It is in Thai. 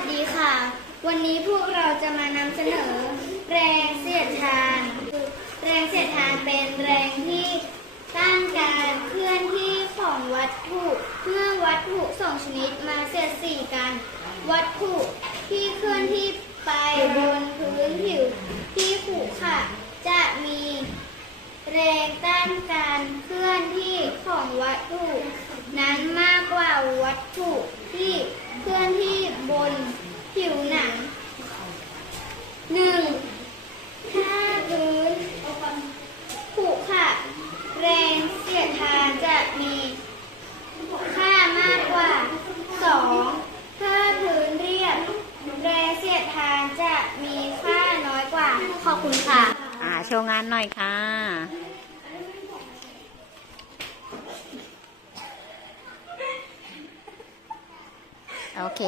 วัสดีค่ะ วันนี้พวกเราจะมานำเสนอ แรงเสียดทาน แรงเสียดทานเป็นแรงที่ต้านการเคลื่อนที่ของวัตถุเมื่อวัตถุสองชนิดมาเสียดสีกัน วัตถุที่เคลื่อนที่ไปบนพื้นผิวที่ขรุขระจะมีแรงต้านการเคลื่อนที่ของวัตถุ นั้นมากกว่าวัตถุที่เคลื่อนที่บนผิวหนังหนึ่งถ้าพื้นขรุขระแรงเสียดทานจะมีค่ามากกว่าสองถ้าพื้นเรียบ แรงเสียดทานจะ มีค่าน้อยกว่า ขอบคุณค่ะ อ่า โชว์งานหน่อยค่ะ โอเค